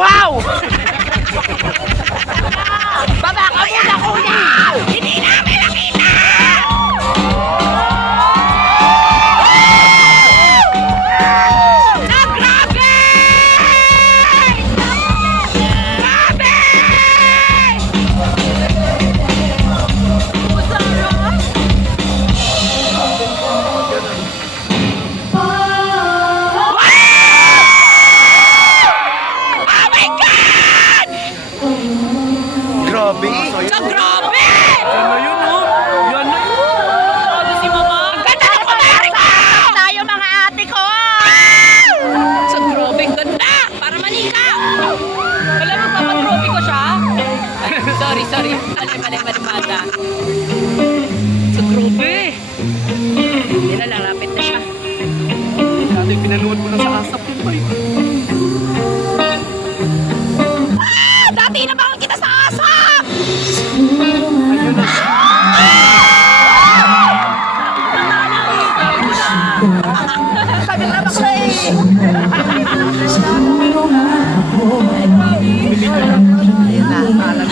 uhaw! Baba ka muna, kuya! Hindi namin nakita! Grabe! Grabe! Oh my God! Grabe! Sa grabe! Yan na yun, oh! Yan na yun! Ano si Mama? Ang ganda ng kumari ko! Tayo mga ate ko! Sa grabe, ang ganda! Para manika! Wala mo papatropi ko siya? Ay, sorry. Mali, mata. Sa grabe! Hindi na, lalapit na siya. Dati pinanood mo na sa asap yun, boy. Dati nabangan kita sa asap! Ayun na. Sabi na bakla eh!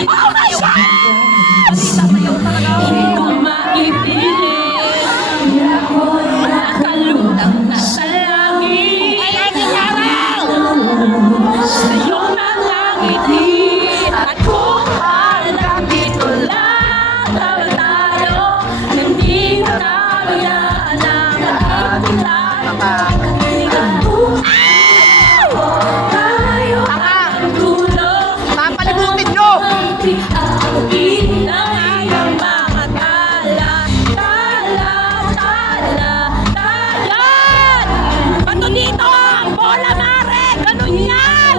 Oh my God! Sasayaw talaga ako. Hindi ko maipilit. Nakalutang na sa langit. Ay, ay, sa'yo na lang itin. At kung hanggang dito lang talo, hindi na talo yan ang ating lahat. Tayo ang dulo. Papalibutin nyo! Aawin na ang mga talan! Bato dito! Bola mare! Ganun yan!